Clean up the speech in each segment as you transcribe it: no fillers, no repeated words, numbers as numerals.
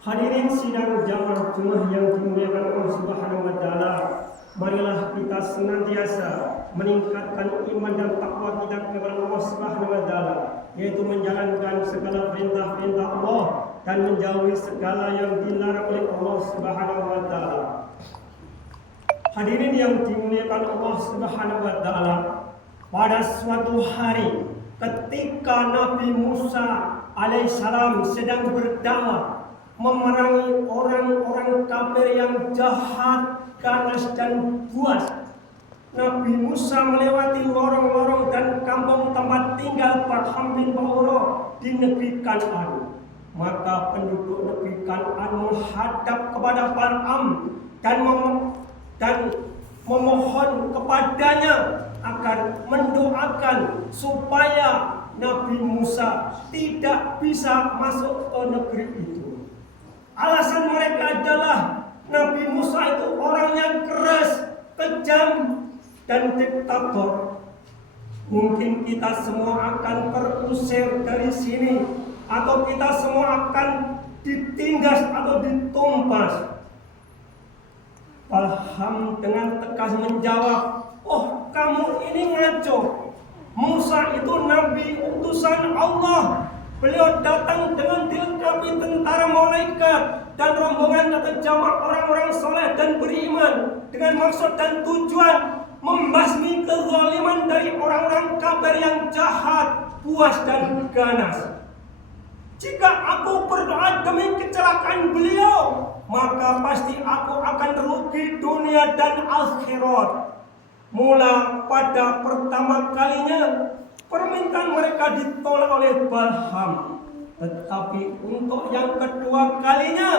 Hadirin sidang jamaah Jumat yang dimuliakan Allah Subhanahu wa taala, marilah kita senantiasa meningkatkan iman dan takwa kita kepada Allah Subhanahu wa taala, yaitu menjalankan segala perintah-perintah Allah dan menjauhi segala yang dilarang oleh Allah Subhanahu wa taala. Hadirin yang dimuliakan Allah Subhanahu wa taala, pada suatu hari ketika Nabi Musa alaihissalam sedang berdakwah memerangi orang-orang kafir yang jahat, ganas dan buas, Nabi Musa melewati lorong-lorong dan kampung tempat tinggal Balham bin Ba'urah di negeri Kan'an. Maka penduduk negeri Kan'an menghadap kepada Balham dan memohon kepadanya agar mendoakan supaya Nabi Musa tidak bisa masuk ke negeri itu. Alasan mereka adalah Nabi Musa itu orangnya keras, kejam, dan diktator. Mungkin kita semua akan terusir dari sini, atau kita semua akan ditindas atau ditumpas. Balham dengan tegas menjawab, "Oh, kamu ini ngaco. Musa itu nabi utusan Allah. Beliau datang dengan dilengkapi tentara malaikat dan rombongan atau jamaah orang-orang soleh dan beriman dengan maksud dan tujuan membasmi kezaliman dari orang-orang kafir yang jahat, buas dan ganas. Jika aku berdoa demi kecelakaan beliau, maka pasti aku akan rugi dunia dan akhirat." Mula pada pertama kalinya permintaan mereka ditolak oleh Balham. Tetapi untuk yang kedua kalinya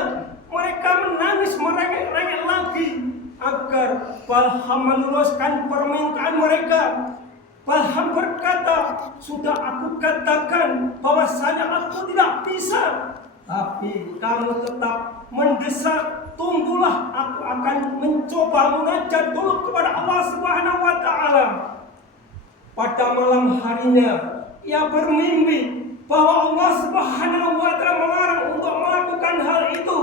mereka menangis merengek-rengek lagi agar Balham meluluskan permintaan mereka. Balham berkata, "Sudah aku katakan bahwasanya aku tidak bisa. Tapi kamu tetap mendesak. Tunggulah, aku akan mencoba munajat dulu kepada Allah Subhanahu wa taala." Pada malam harinya ia bermimpi bahwa Allah Subhanahu wa taala melarang untuk melakukan hal itu.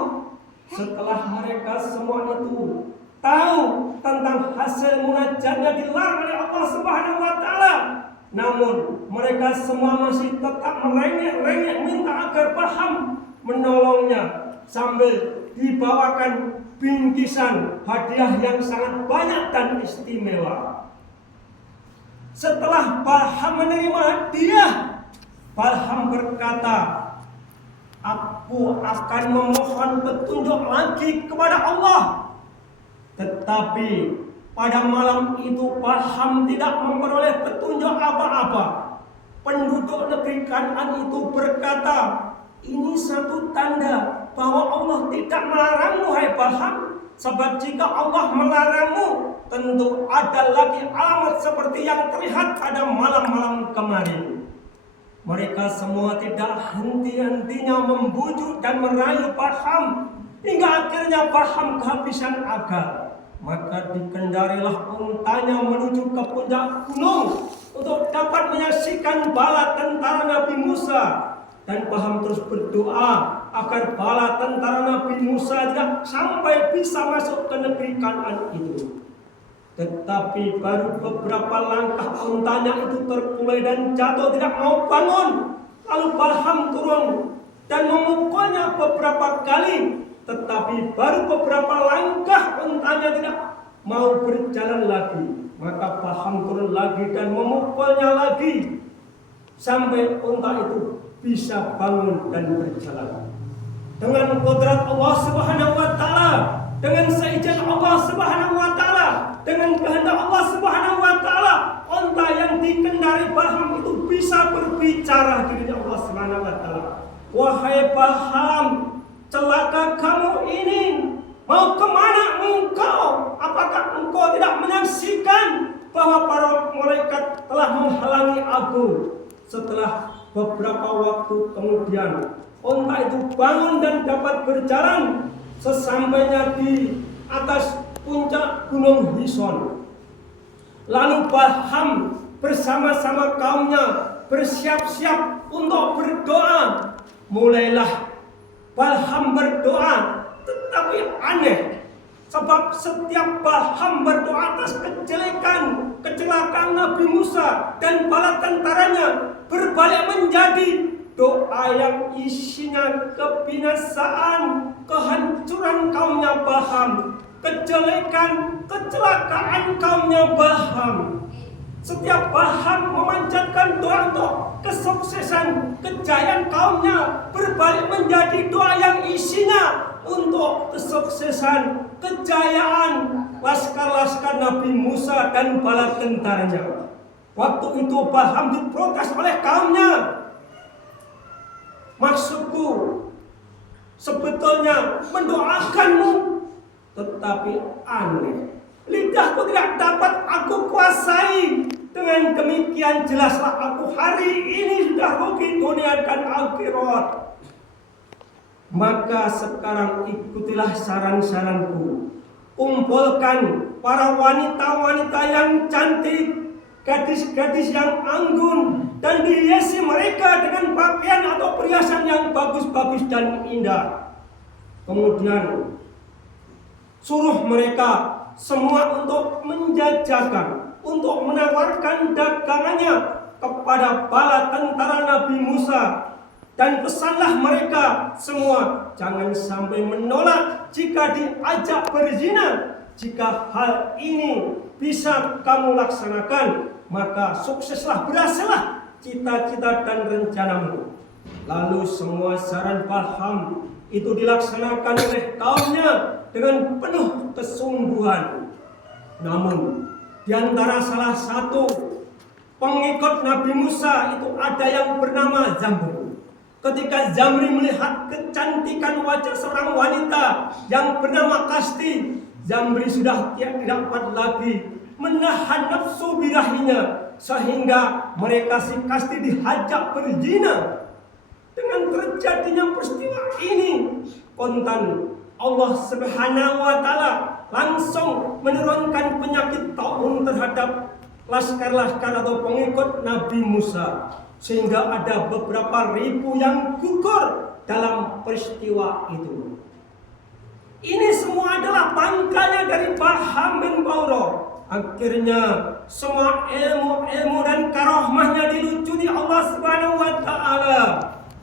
Setelah mereka semua itu tahu tentang hasil munajatnya dilarang oleh Allah Subhanahu wa taala, namun mereka semua masih tetap merengek-rengek minta agar Balham menolongnya, sambil dibawakan bingkisan hadiah yang sangat banyak dan istimewa. Setelah Balham menerima hadiah, Balham berkata, "Aku akan memohon petunjuk lagi kepada Allah." Tetapi pada malam itu Balham tidak memperoleh petunjuk apa-apa. Penduduk negeri Kan'an itu berkata, "Ini satu tanda bahwa Allah tidak melarangmu, hai Balham. Sebab jika Allah melarangmu, tentu ada lagi alamat seperti yang terlihat pada malam-malam kemarin." Mereka semua tidak henti-hentinya membujuk dan merayu Balham, hingga akhirnya Balham kehabisan akal. Maka dikendarilah untanya menuju ke puncak gunung untuk dapat menyaksikan bala tentara Nabi Musa. Dan Balham terus berdoa agar bala tentara Nabi Musa tidak sampai bisa masuk ke negeri Kan'an itu. Tetapi baru beberapa langkah untanya itu terkulai dan jatuh tidak mau bangun. Lalu Balham turun dan memukulnya beberapa kali. Tetapi baru beberapa langkah untanya tidak mau berjalan lagi. Maka Balham turun lagi dan memukulnya lagi sampai unta itu bisa bangun dan berjalan. Dengan kodrat Allah Subhanahu wa taala, dengan seizin Allah Subhanahu wa taala, dengan kehendak Allah Subhanahu wa taala, unta yang dikendari Balham itu bisa berbicara dirinya Allah Subhanahu wa taala. "Wahai Balham, celaka kamu ini. Mau kemana engkau? Apakah engkau tidak menyaksikan bahwa para malaikat telah menghalangi aku?" Setelah beberapa waktu kemudian, unta itu bangun dan dapat berjalan. Sesampainya di atas puncak gunung Hison, lalu Balham bersama-sama kaumnya bersiap-siap untuk berdoa mulailah Balham berdoa, tetapi aneh. Sebab setiap Balham berdoa atas kecelakaan Nabi Musa dan bala tentaranya berbalik menjadi doa yang isinya kebinasaan, kehancuran kaumnya Balham, kecelakaan kaumnya Balham. Setiap Balham memanjatkan doa untuk kesuksesan, kejayaan kaumnya berbalik menjadi doa yang isinya untuk kesuksesan, kejayaan laskar-laskar Nabi Musa dan bala tentaranya. Waktu itu Balham diprotes oleh kaumnya. Maksudku sebetulnya mendoakanmu, tetapi aneh. Lidahku tidak dapat aku kuasai. Dengan demikian jelaslah aku hari ini sudah rugi dunia dan akhirat. Maka sekarang ikutilah saran-saranku. Kumpulkan para wanita-wanita yang cantik, gadis-gadis yang anggun, dan dihiasi mereka dengan pakaian atau perhiasan yang bagus-bagus dan indah. Kemudian suruh mereka semua untuk menjajakan, untuk menawarkan dagangannya kepada bala tentara Nabi Musa. Dan pesanlah mereka semua jangan sampai menolak jika diajak berzina. Jika hal ini bisa kamu laksanakan, maka sukseslah, berhasillah cita-cita dan rencanamu. Lalu semua saran Balham itu dilaksanakan oleh kaumnya dengan penuh kesungguhan. Namun di antara salah satu pengikut Nabi Musa itu ada yang bernama Zamri. Ketika Zamri melihat kecantikan wajah seorang wanita yang bernama Kasti, Zamri sudah tidak dapat lagi menahan nafsu birahinya, sehingga mereka si Kasti dihajak berzina. Dengan terjadinya peristiwa ini, kontan Allah Subhanahu wa Ta'ala langsung menurunkan penyakit taun terhadap laskar-laskar atau pengikut Nabi Musa, sehingga ada beberapa ribu yang gugur dalam peristiwa itu. Ini semua adalah pangkalnya dari Balham bin Baura. Akhirnya semua ilmu dan karomahnya dilucuti Allah Subhanahu wa Ta'ala.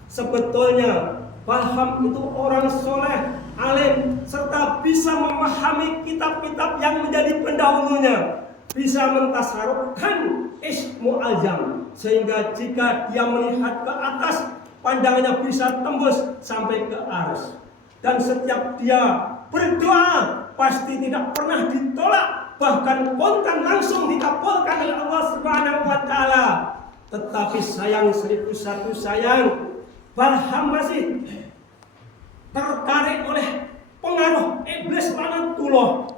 Sebetulnya Balham itu orang soleh, alim, serta bisa memahami kitab-kitab yang menjadi pendahulunya, bisa mentasarufkan ismu azam, sehingga jika dia melihat ke atas, pandangannya bisa tembus sampai ke aras. Dan setiap dia berdoa pasti tidak pernah ditolak, bahkan kontan langsung dikabulkan oleh Allah Subhanahu wa Ta'ala. Tetapi sayang 1001 sayang, Balham masih tertarik oleh pengaruh iblis laknatullah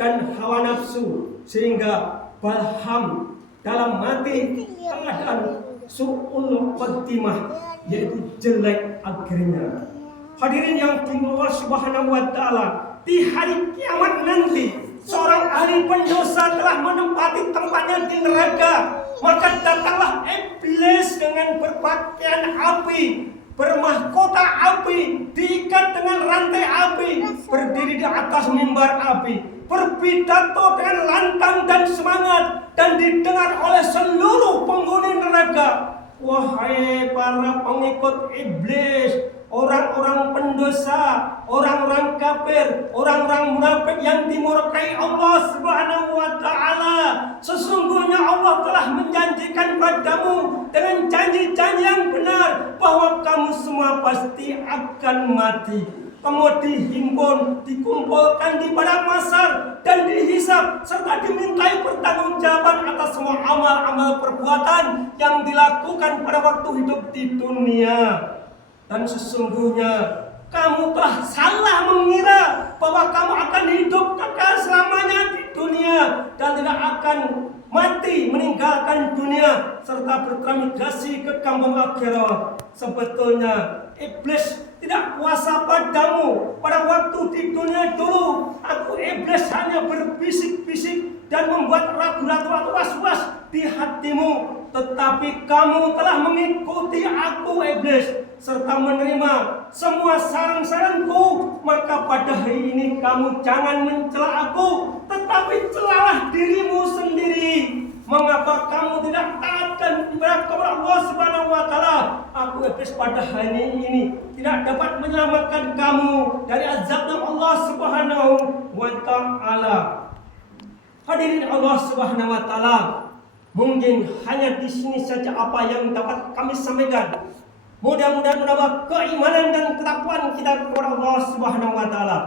dan hawa nafsu, sehingga Balham dalam mati keadaan su'ul khotimah, yaitu jelek akhirnya. Hadirin yang dimuliakan Allah Subhanahu wa Ta'ala, di hari kiamat nanti seorang ahli pendosa telah menempati tempatnya di neraka, maka datanglah iblis dengan berpakaian api, bermahkota api, diikat dengan rantai api, berdiri di atas mimbar api, berpidato dengan lantang dan semangat, dan didengar oleh seluruh penghuni neraka. Wahai para pengikut iblis, orang-orang pendosa, orang-orang kafir, orang-orang munafik yang dimurkai Allah Subhanahu wa Ta'ala, sesungguhnya Allah telah menjanjikan padamu dengan janji-janji yang benar bahwa kamu semua pasti akan mati. Kamu dihimpun, dikumpulkan di padang mahsyar dan dihisab, serta dimintai pertanggungjawaban atas semua amal-amal perbuatan yang dilakukan pada waktu hidup di dunia. Dan sesungguhnya kamu telah salah mengira bahwa kamu akan hidup kekal selamanya di dunia dan tidak akan mati meninggalkan dunia serta bertransmigrasi ke kampung akhirat. Sebetulnya iblis tidak kuasa padamu pada waktu di dunia dulu. Aku iblis hanya berbisik-bisik dan membuat ragu-ragu atau was-was di hatimu. tetapi kamu telah mengikuti aku iblis serta menerima semua saran-saranku, maka pada hari ini kamu jangan mencela aku, tetapi celalah dirimu sendiri. Mengapa kamu tidak taat kepada Allah Subhanahu wa taala? Aku iblis pada hari ini tidak dapat menyelamatkan kamu dari azab Allah Subhanahu wa taala. Hadirin Allah Subhanahu wa taala, mungkin hanya di sini saja apa yang dapat kami sampaikan. Mudah-mudahan menambah keimanan dan ketakwaan kita kepada Allah Subhanahu wa taala.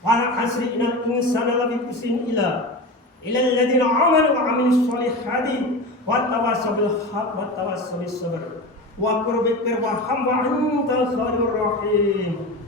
Wa hasri innal insana lafi khusrin illa alladziina aamanu wa 'amilus shalihati wa tawassaw bil haqqi wa tawassaw bis sabr wa qul bi wa antal khairur rahim.